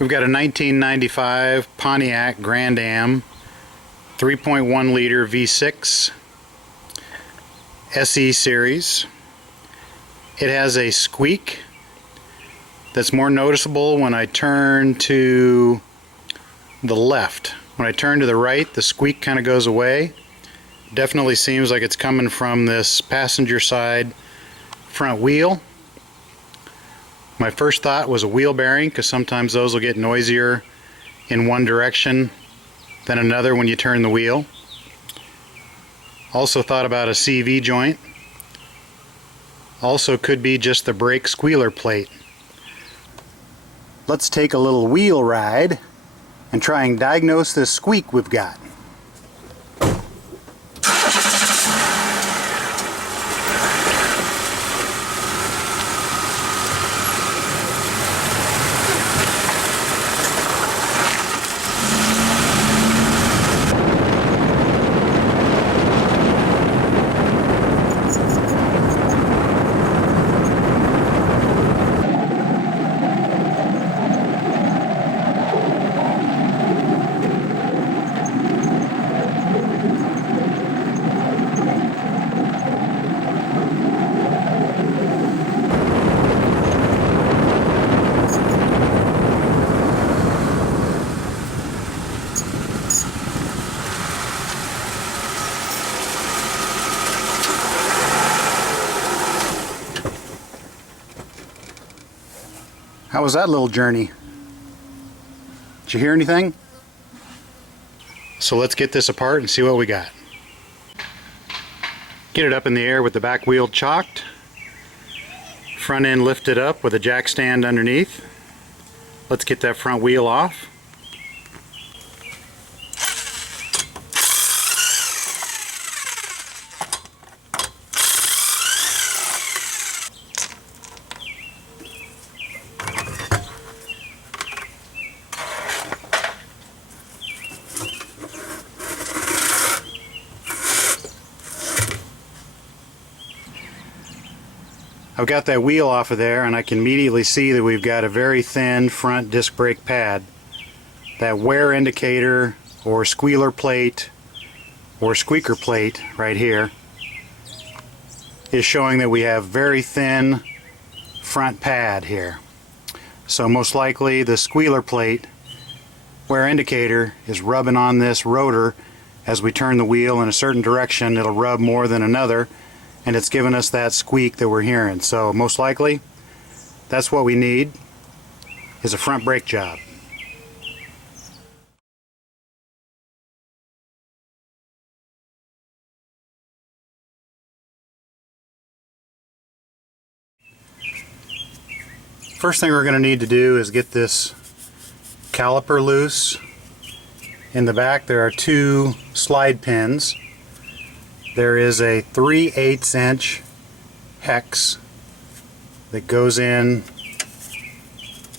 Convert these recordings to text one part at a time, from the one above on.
We've got a 1995 Pontiac Grand AM 3.1 liter V6 SE series. It has a squeak that's more noticeable when I turn to the left. When I turn to the right, the squeak kind of goes away. Definitely seems like it's coming from this passenger side front wheel. My first thought was a wheel bearing, because sometimes those will get noisier in one direction than another when you turn the wheel. Also thought about a CV joint. Also could be just the brake squealer plate. Let's take a little wheel ride and try and diagnose this squeak we've got. How was that little journey? Did you hear anything? So let's get this apart and see what we got. Get it up in the air with the back wheel chocked. Front end lifted up with a jack stand underneath. Let's get that front wheel off. I've got that wheel off of there, and I can immediately see that we've got a very thin front disc brake pad. That wear indicator or squealer plate or squeaker plate right here is showing that we have very thin front pad here. So most likely the squealer plate wear indicator is rubbing on this rotor. As we turn the wheel in a certain direction, it'll rub more than another, and it's giving us that squeak that we're hearing. So most likely that's what we need, is a front brake job. First thing we're going to need to do is get this caliper loose. In the back there are two slide pins. There is a 3/8 inch hex that goes in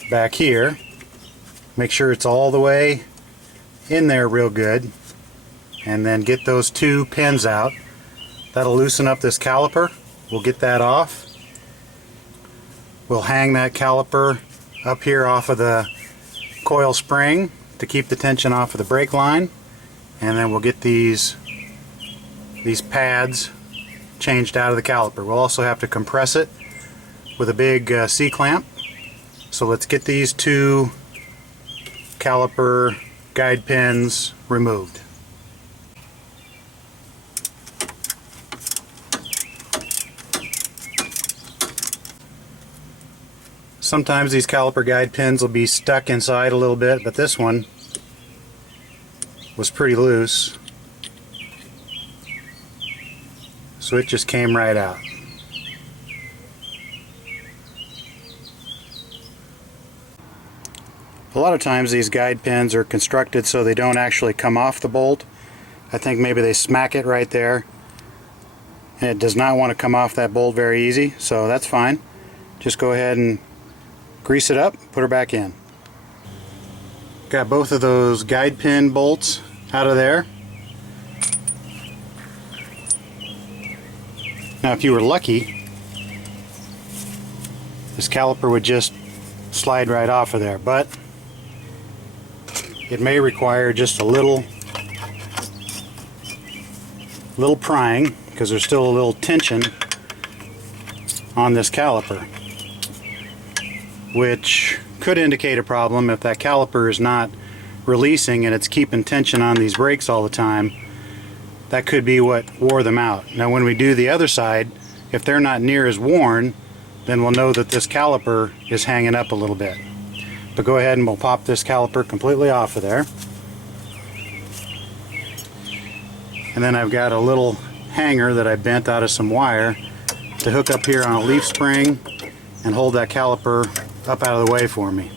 back here. Make sure it's all the way in there real good, and then get those two pins out. That'll loosen up this caliper. We'll get that off. We'll hang that caliper up here off of the coil spring to keep the tension off of the brake line, and then we'll get these pads changed out of the caliper. We'll also have to compress it with a big C-clamp. So let's get these two caliper guide pins removed. Sometimes these caliper guide pins will be stuck inside a little bit, but this one was pretty loose. So it just came right out. A lot of times these guide pins are constructed so they don't actually come off the bolt. I think maybe they smack it right there, and it does not want to come off that bolt very easy, so that's fine. Just go ahead and grease it up, put her back in. Got both of those guide pin bolts out of there. Now if you were lucky, this caliper would just slide right off of there, but it may require just a little prying, because there's still a little tension on this caliper, which could indicate a problem if that caliper is not releasing and it's keeping tension on these brakes all the time. That could be what wore them out. Now when we do the other side, if they're not near as worn, then we'll know that this caliper is hanging up a little bit. But go ahead and we'll pop this caliper completely off of there. And then I've got a little hanger that I bent out of some wire to hook up here on a leaf spring and hold that caliper up out of the way for me.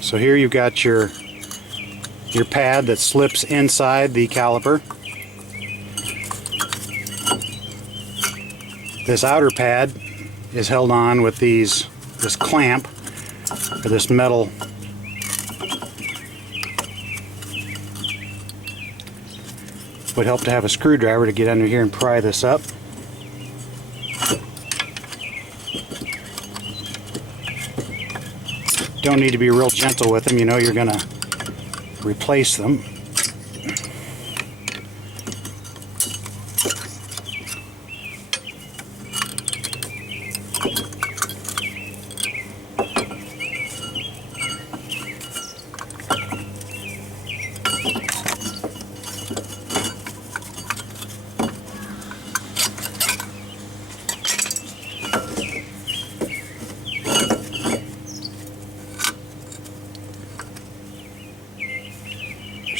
So here you've got your pad that slips inside the caliper. This outer pad is held on with this clamp, or this metal would help to have a screwdriver to get under here and pry this up. Don't need to be real gentle with them, you know you're going to replace them.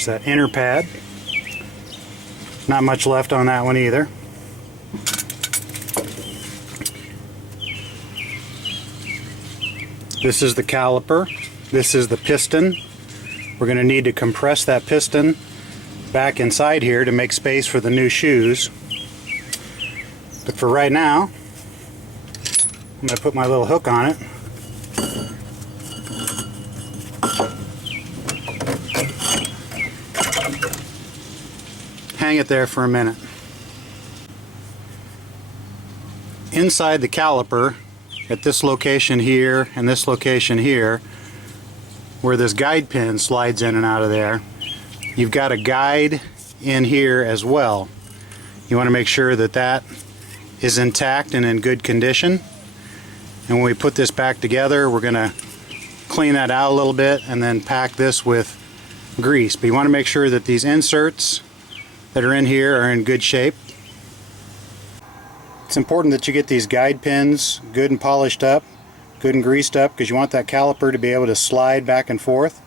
That inner pad. Not much left on that one either. This is the caliper. This is the piston. We're going to need to compress that piston back inside here to make space for the new shoes. But for right now, I'm going to put my little hook on it. Hang it there for a minute. Inside the caliper, at this location here and this location here, where this guide pin slides in and out of there, you've got a guide in here as well. You want to make sure that that is intact and in good condition. And when we put this back together, we're going to clean that out a little bit and then pack this with grease. But you want to make sure that these inserts that are in here are in good shape. It's important that you get these guide pins good and polished up, good and greased up, because you want that caliper to be able to slide back and forth.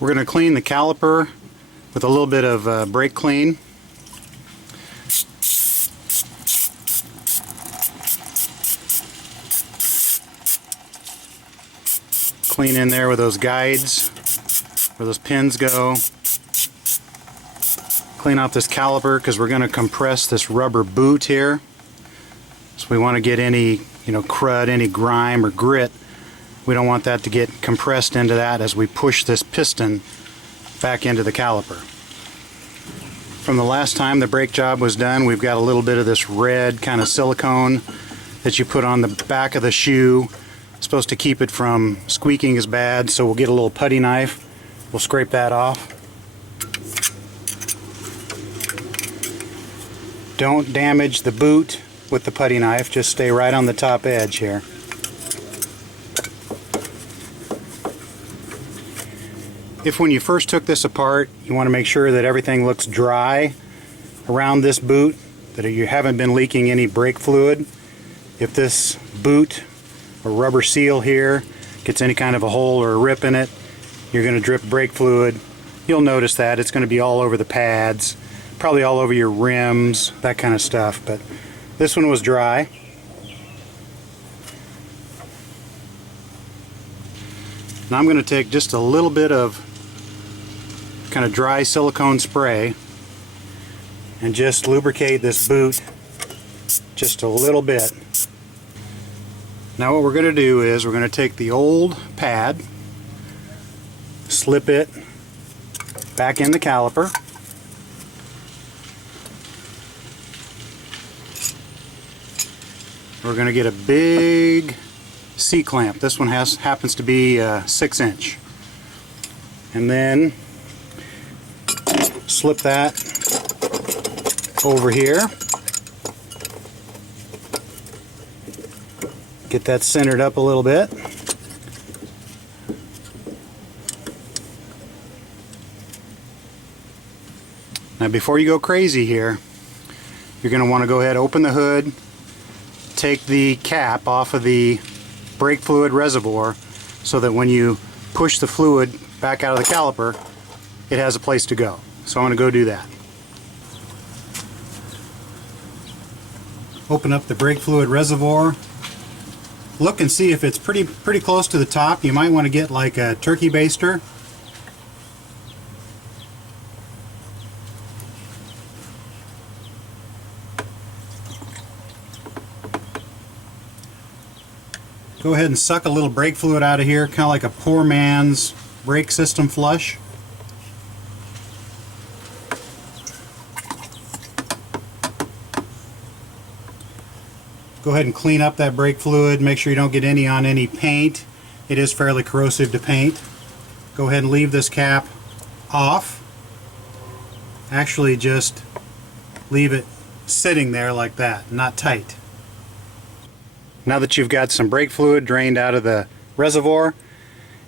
We're going to clean the caliper with a little bit of brake clean. Clean in there where those guides, where those pins go. Clean out this caliper because we're going to compress this rubber boot here. So we want to get any, crud, any grime or grit. We don't want that to get compressed into that as we push this piston back into the caliper. From the last time the brake job was done, we've got a little bit of this red kind of silicone that you put on the back of the shoe. It's supposed to keep it from squeaking as bad, so we'll get a little putty knife. We'll scrape that off. Don't damage the boot with the putty knife, just stay right on the top edge here. If when you first took this apart, you want to make sure that everything looks dry around this boot, that you haven't been leaking any brake fluid. If this boot or rubber seal here gets any kind of a hole or a rip in it, you're going to drip brake fluid. You'll notice that. It's going to be all over the pads, probably all over your rims, that kind of stuff. But this one was dry. Now I'm going to take just a little bit of kind of dry silicone spray and just lubricate this boot just a little bit. Now what we're going to do is we're going to take the old pad, slip it back in the caliper, we're going to get a big C-clamp. This one happens to be 6-inch. And then slip that over here. Get that centered up a little bit. Now before you go crazy here, you're going to want to go ahead, open the hood, take the cap off of the brake fluid reservoir so that when you push the fluid back out of the caliper, it has a place to go. So I'm going to go do that. Open up the brake fluid reservoir. Look and see if it's pretty close to the top. You might want to get like a turkey baster. Go ahead and suck a little brake fluid out of here, kind of like a poor man's brake system flush. Go ahead and clean up that brake fluid. Make sure you don't get any on any paint. It is fairly corrosive to paint. Go ahead and leave this cap off. Actually, just leave it sitting there like that, not tight. Now that you've got some brake fluid drained out of the reservoir,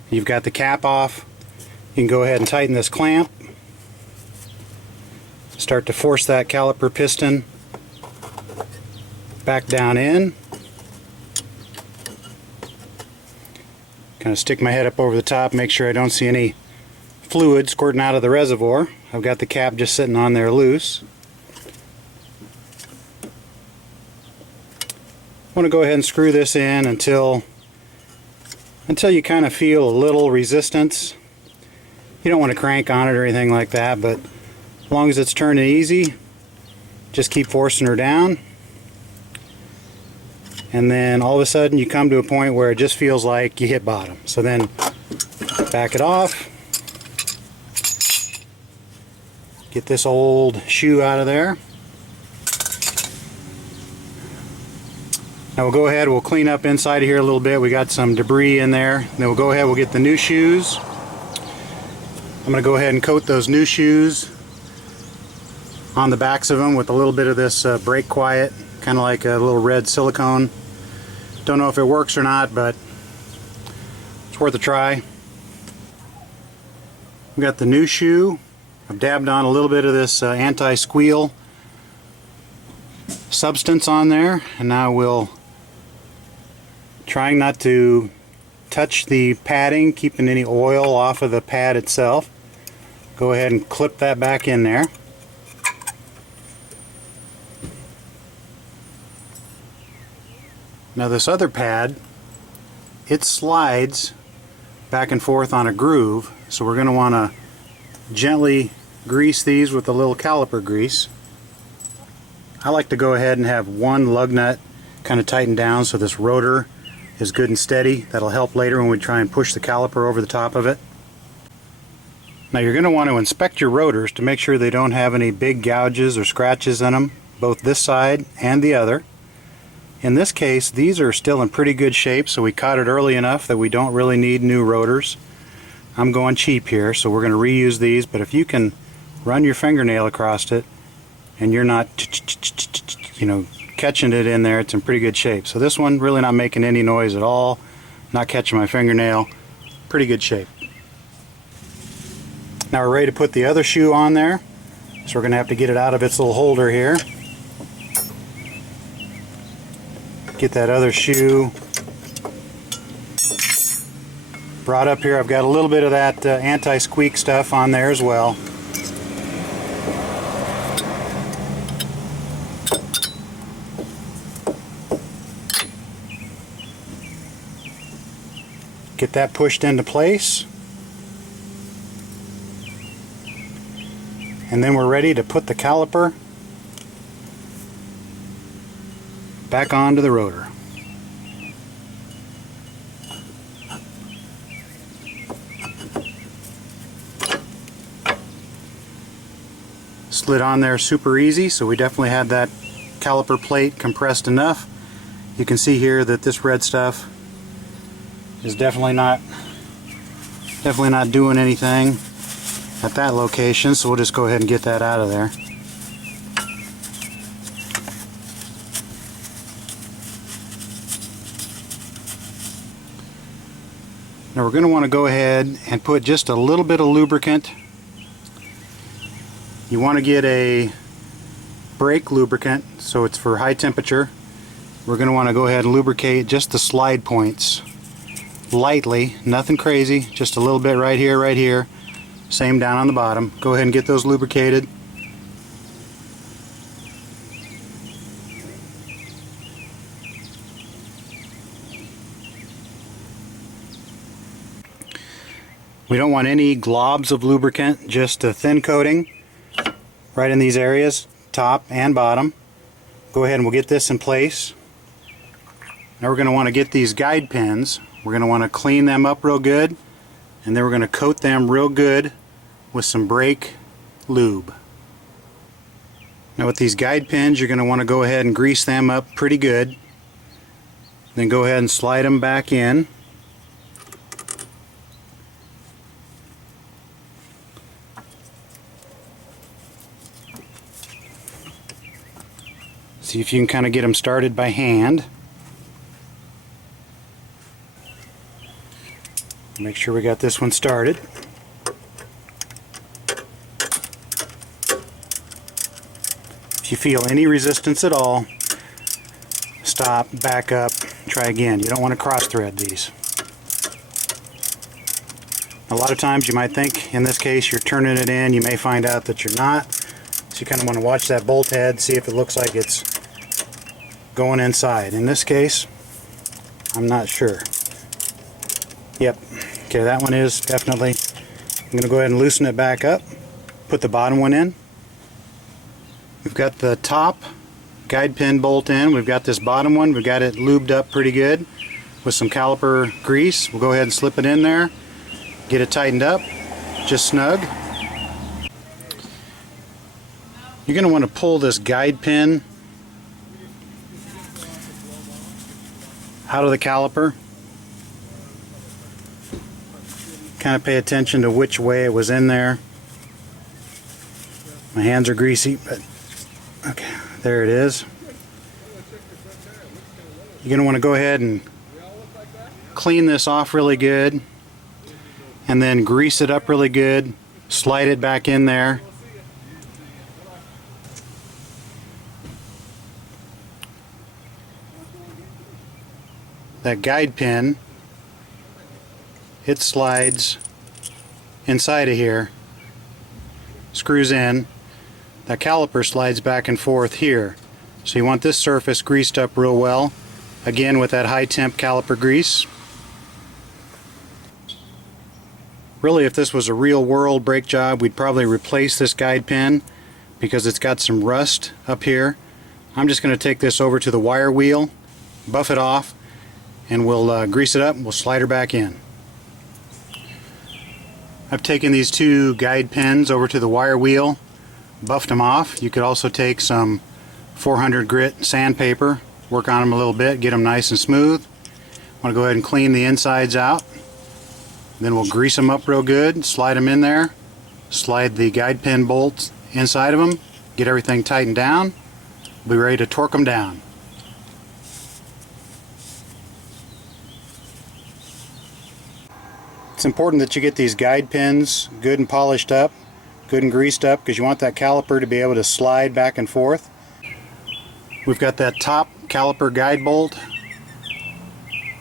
you've got the cap off, you can go ahead and tighten this clamp. Start to force that caliper piston back down in. Kind of stick my head up over the top, make sure I don't see any fluid squirting out of the reservoir. I've got the cap just sitting on there loose. I want to go ahead and screw this in until you kind of feel a little resistance. You don't want to crank on it or anything like that, but as long as it's turning easy, just keep forcing her down. And then all of a sudden you come to a point where it just feels like you hit bottom. So then back it off. Get this old shoe out of there. Now we'll go ahead, we'll clean up inside of here a little bit. We got some debris in there. Then we'll go ahead, we'll get the new shoes. I'm going to go ahead and coat those new shoes on the backs of them with a little bit of this brake quiet, kind of like a little red silicone. Don't know if it works or not, but it's worth a try. We got the new shoe. I've dabbed on a little bit of this anti-squeal substance on there, and now we'll, trying not to touch the padding, keeping any oil off of the pad itself, go ahead and clip that back in there. Now this other pad, it slides back and forth on a groove, so we're going to want to gently grease these with a little caliper grease. I like to go ahead and have one lug nut kind of tightened down so this rotor is good and steady. That'll help later when we try and push the caliper over the top of it. Now you're going to want to inspect your rotors to make sure they don't have any big gouges or scratches in them, both this side and the other. In this case, these are still in pretty good shape, so we caught it early enough that we don't really need new rotors. I'm going cheap here, so we're going to reuse these, but if you can run your fingernail across it and you're not, you know, catching it in there, it's in pretty good shape. So this one really not making any noise at all, not catching my fingernail, pretty good shape. Now we're ready to put the other shoe on there, so we're going to have to get it out of its little holder here. Get that other shoe brought up here. I've got a little bit of that anti-squeak stuff on there as well. Get that pushed into place. And then we're ready to put the caliper back onto the rotor. Slid on there super easy, so we definitely had that caliper plate compressed enough. You can see here that this red stuff is definitely not doing anything at that location, so we'll just go ahead and get that out of there. Now we're going to want to go ahead and put just a little bit of lubricant. You want to get a brake lubricant, so it's for high temperature. We're going to want to go ahead and lubricate just the slide points lightly, nothing crazy, just a little bit right here, same down on the bottom. Go ahead and get those lubricated. We don't want any globs of lubricant, just a thin coating right in these areas, top and bottom. Go ahead and we'll get this in place. Now we're going to want to get these guide pins. We're going to want to clean them up real good, and then we're going to coat them real good with some brake lube. Now with these guide pins, you're going to want to go ahead and grease them up pretty good. Then go ahead and slide them back in. See if you can kind of get them started by hand. Make sure we got this one started. If you feel any resistance at all, stop, back up, try again. You don't want to cross thread these. A lot of times you might think in this case you're turning it in, you may find out that you're not. So you kind of want to watch that bolt head, see if it looks like it's going inside. In this case, I'm not sure. Yep, okay, that one is definitely. I'm going to go ahead and loosen it back up, put the bottom one in. We've got the top guide pin bolt in, we've got this bottom one, we've got it lubed up pretty good with some caliper grease. We'll go ahead and slip it in there, get it tightened up, just snug. You're going to want to pull this guide pin out of the caliper. Kind of pay attention to which way it was in there. My hands are greasy, but okay, there it is. You're going to want to go ahead and clean this off really good, and then grease it up really good, slide it back in there. That guide pin, it slides inside of here, screws in. That caliper slides back and forth here. So you want this surface greased up real well, again with that high temp caliper grease. Really, if this was a real world brake job, we'd probably replace this guide pin because it's got some rust up here. I'm just going to take this over to the wire wheel, buff it off, and we'll grease it up and we'll slide her back in. I've taken these two guide pins over to the wire wheel, buffed them off. You could also take some 400 grit sandpaper, work on them a little bit, get them nice and smooth. Want to go ahead and clean the insides out. Then we'll grease them up real good, slide them in there, slide the guide pin bolts inside of them, get everything tightened down. We'll be ready to torque them down. It's important that you get these guide pins good and polished up, good and greased up, because you want that caliper to be able to slide back and forth. We've got that top caliper guide bolt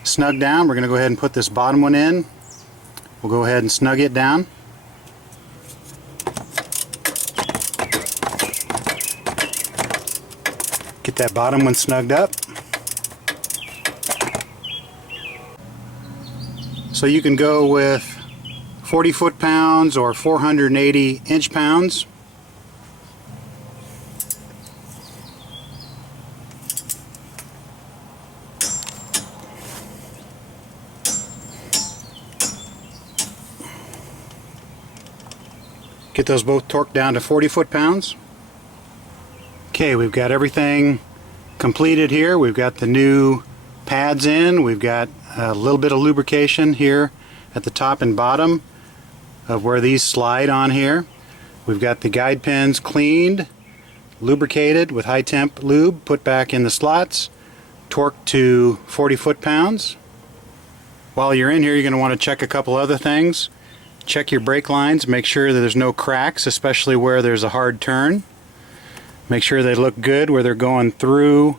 snug down. We're going to go ahead and put this bottom one in. We'll go ahead and snug it down. Get that bottom one snugged up. So you can go with 40 foot-pounds or 480 inch-pounds. Get those both torqued down to 40 foot-pounds. Okay, we've got everything completed here. We've got the new pads in. We've got a little bit of lubrication here at the top and bottom of where these slide on here. We've got the guide pins cleaned, lubricated with high temp lube, put back in the slots, torqued to 40 foot-pounds. While you're in here, you're going to want to check a couple other things. Check your brake lines, make sure that there's no cracks, especially where there's a hard turn. Make sure they look good where they're going through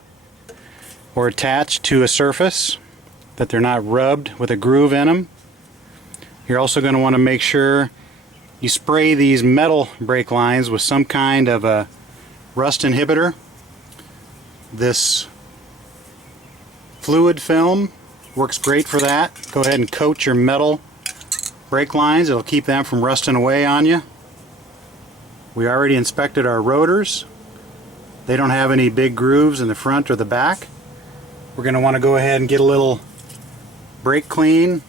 or attached to a surface, that they're not rubbed with a groove in them. You're also going to want to make sure you spray these metal brake lines with some kind of a rust inhibitor. This fluid film works great for that. Go ahead and coat your metal brake lines. It'll keep them from rusting away on you. We already inspected our rotors. They don't have any big grooves in the front or the back. We're going to want to go ahead and get a little brake clean,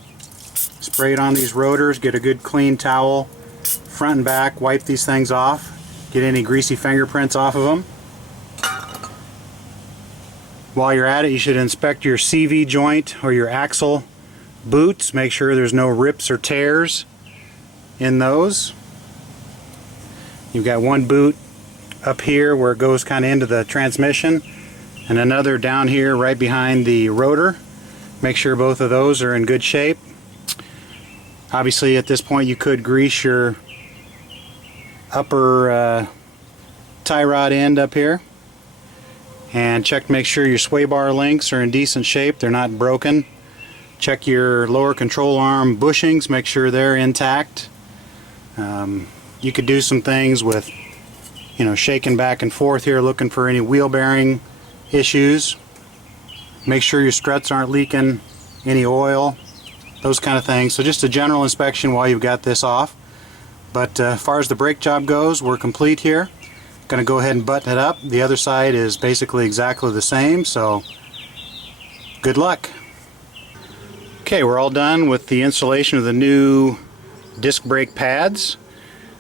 spray it on these rotors, get a good clean towel, front and back, wipe these things off, get any greasy fingerprints off of them. While you're at it, you should inspect your CV joint or your axle boots. Make sure there's no rips or tears in those. You've got one boot up here where it goes kind of into the transmission, and another down here right behind the rotor. Make sure both of those are in good shape. Obviously at this point you could grease your upper tie rod end up here, and check to make sure your sway bar links are in decent shape, they're not broken. Check your lower control arm bushings, make sure they're intact. You could do some things with, shaking back and forth here, looking for any wheel bearing issues. Make sure your struts aren't leaking any oil, those kind of things. So just a general inspection while you've got this off. But as far as the brake job goes, we're complete here. Going to go ahead and button it up. The other side is basically exactly the same, so good luck. Okay, we're all done with the installation of the new disc brake pads.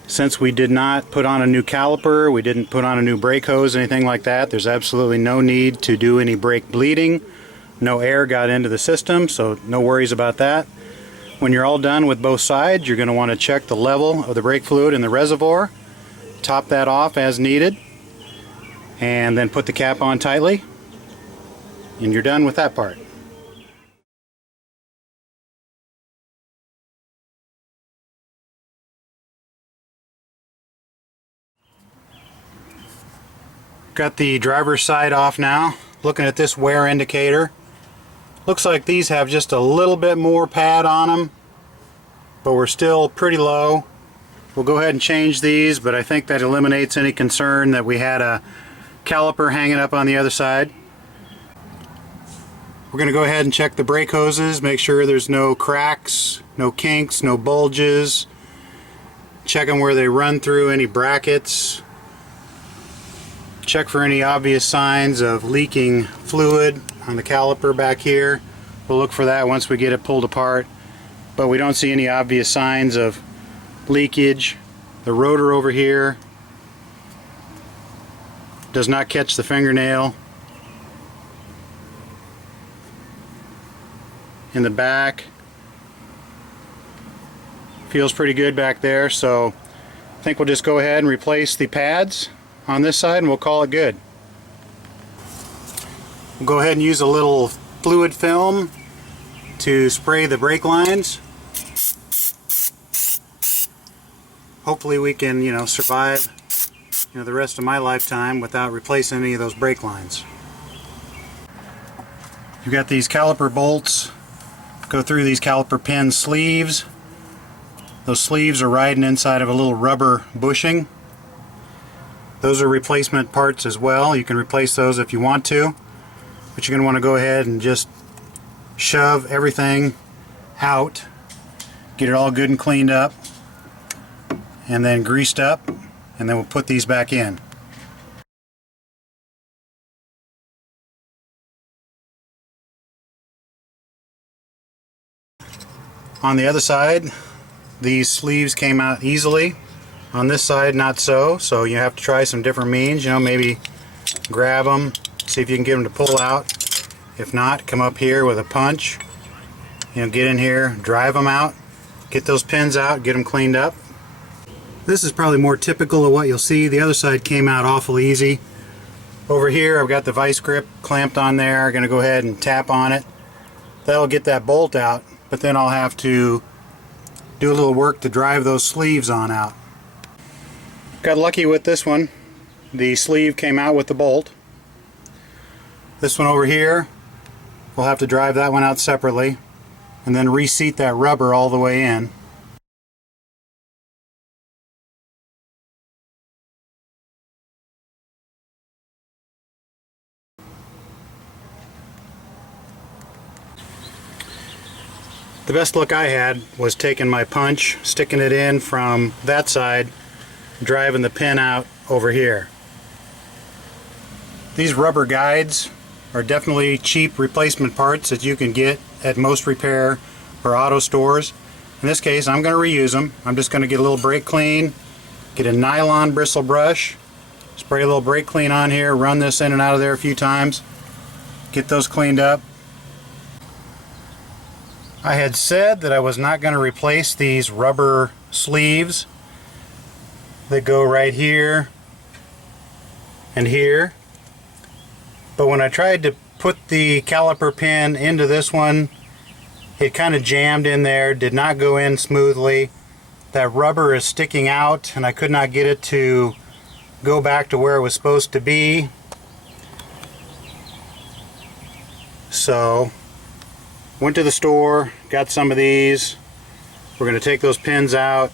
Since we did not put on a new caliper, we didn't put on a new brake hose, anything like that, there's absolutely no need to do any brake bleeding. No air got into the system, so no worries about that. When you're all done with both sides, you're going to want to check the level of the brake fluid in the reservoir, top that off as needed, and then put the cap on tightly, and you're done with that part. Got the driver's side off now. Looking at this wear indicator, looks like these have just a little bit more pad on them, but we're still pretty low. We'll go ahead and change these, but I think that eliminates any concern that we had a caliper hanging up on the other side. We're going to go ahead and check the brake hoses, make sure there's no cracks, no kinks, no bulges. Check them where they run through any brackets. Check for any obvious signs of leaking fluid on the caliper back here. We'll look for that once we get it pulled apart, but we don't see any obvious signs of leakage. The rotor over here does not catch the fingernail. In the back, feels pretty good back there, so I think we'll just go ahead and replace the pads on this side and we'll call it good. We'll go ahead and use a little fluid film to spray the brake lines. Hopefully we can, survive, the rest of my lifetime without replacing any of those brake lines. You've got these caliper bolts, go through these caliper pin sleeves. Those sleeves are riding inside of a little rubber bushing. Those are replacement parts as well. You can replace those if you want to, but you're going to want to go ahead and just shove everything out, get it all good and cleaned up, and then greased up, and then we'll put these back in. On the other side, these sleeves came out easily. On this side, not so. So you have to try some different means. Maybe grab them, See if you can get them to pull out. If not, come up here with a punch. Get in here, drive them out, get those pins out, get them cleaned up. This is probably more typical of what you'll see. The other side came out awful easy. Over here I've got the vice grip clamped on there. I'm going to go ahead and tap on it. That'll get that bolt out, but then I'll have to do a little work to drive those sleeves on out. Got lucky with this one. The sleeve came out with the bolt. This one over here, we'll have to drive that one out separately and then reseat that rubber all the way in. The best look I had was taking my punch, sticking it in from that side, driving the pin out over here. These rubber guides are definitely cheap replacement parts that you can get at most repair or auto stores. In this case, I'm going to reuse them. I'm just going to get a little brake clean, get a nylon bristle brush, spray a little brake clean on here, run this in and out of there a few times, get those cleaned up. I had said that I was not going to replace these rubber sleeves that go right here and here, but when I tried to put the caliper pin into this one, it kind of jammed in there, did not go in smoothly. That rubber is sticking out and I could not get it to go back to where it was supposed to be. So went to the store, got some of these. We're going to take those pins out,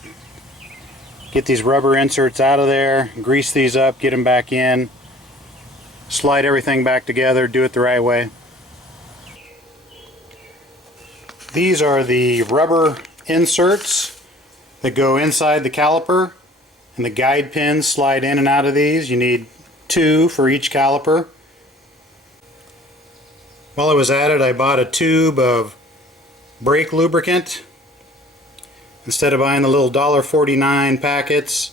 get these rubber inserts out of there, grease these up, get them back in, slide everything back together, do it the right way. These are the rubber inserts that go inside the caliper, and the guide pins slide in and out of these. You need 2 for each caliper. While I was at it, I bought a tube of brake lubricant. Instead of buying the little $1.49 packets,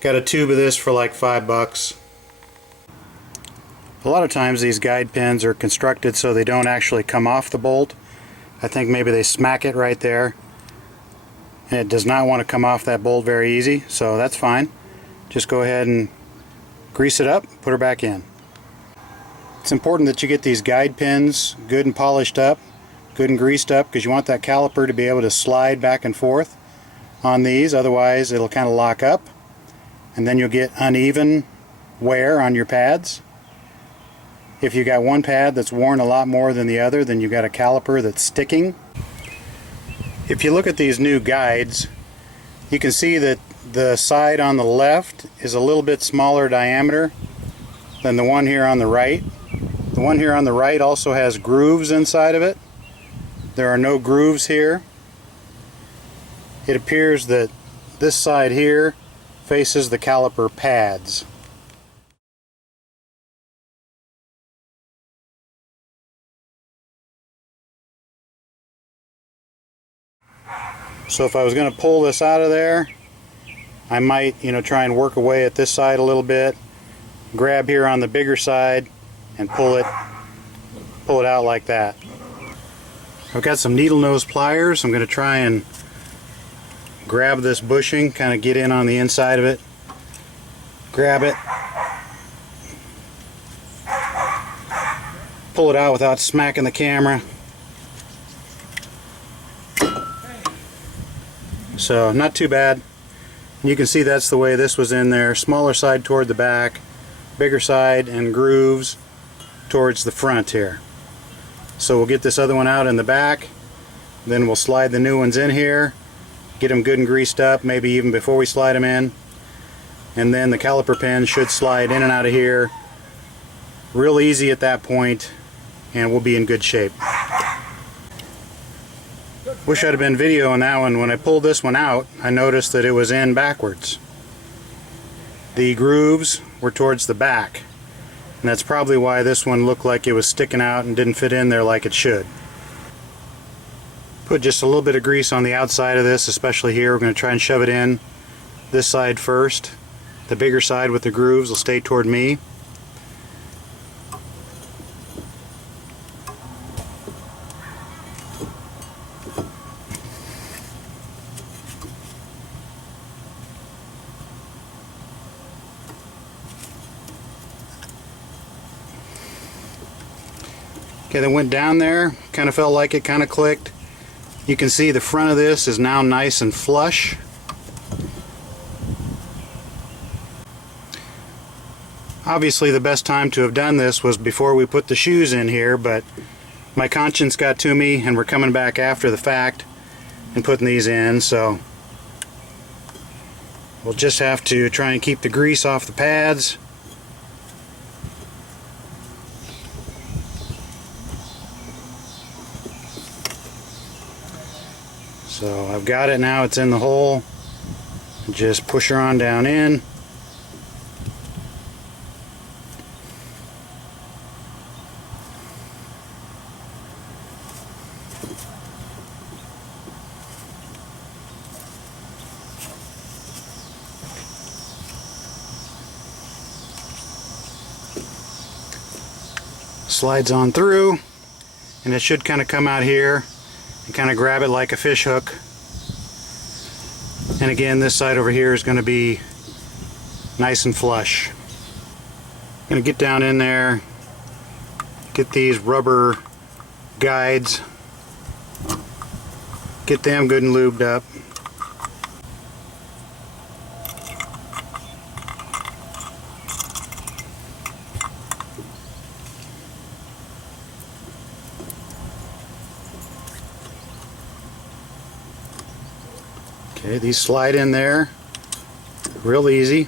got a tube of this for like $5. A lot of times these guide pins are constructed so they don't actually come off the bolt. I think maybe they smack it right there, and it does not want to come off that bolt very easy, so that's fine. Just go ahead and grease it up, put her back in. It's important that you get these guide pins good and polished up, good and greased up, because you want that caliper to be able to slide back and forth on these. Otherwise it'll kind of lock up and then you'll get uneven wear on your pads. If you got one pad that's worn a lot more than the other, then you've got a caliper that's sticking. If you look at these new guides, you can see that the side on the left is a little bit smaller diameter than the one here on the right. The one here on the right also has grooves inside of it. There are no grooves here. It appears that this side here faces the caliper pads. So if I was going to pull this out of there, I might, try and work away at this side a little bit, grab here on the bigger side and pull it out like that. I've got some needle nose pliers. I'm going to try and grab this bushing, kind of get in on the inside of it, grab it, pull it out without smacking the camera. So not too bad. You can see that's the way this was in there. Smaller side toward the back, bigger side and grooves towards the front here. So we'll get this other one out in the back, then we'll slide the new ones in here, get them good and greased up, maybe even before we slide them in, and then the caliper pin should slide in and out of here real easy at that point, and we'll be in good shape. Wish I'd have been videoing that one. When I pulled this one out, I noticed that it was in backwards. The grooves were towards the back, and that's probably why this one looked like it was sticking out and didn't fit in there like it should. Put just a little bit of grease on the outside of this, especially here. We're going to try and shove it in this side first. The bigger side with the grooves will stay toward me. Okay, that went down there, kind of felt like it kind of clicked. You can see the front of this is now nice and flush. Obviously the best time to have done this was before we put the shoes in here, but my conscience got to me and we're coming back after the fact and putting these in, so we'll just have to try and keep the grease off the pads. So I've got it now, it's in the hole. Just push her on down in. Slides on through, and it should kind of come out here and kind of grab it like a fish hook. And again, this side over here is going to be nice and flush. I'm going to get down in there, get these rubber guides, get them good and lubed up. Okay, these slide in there real easy.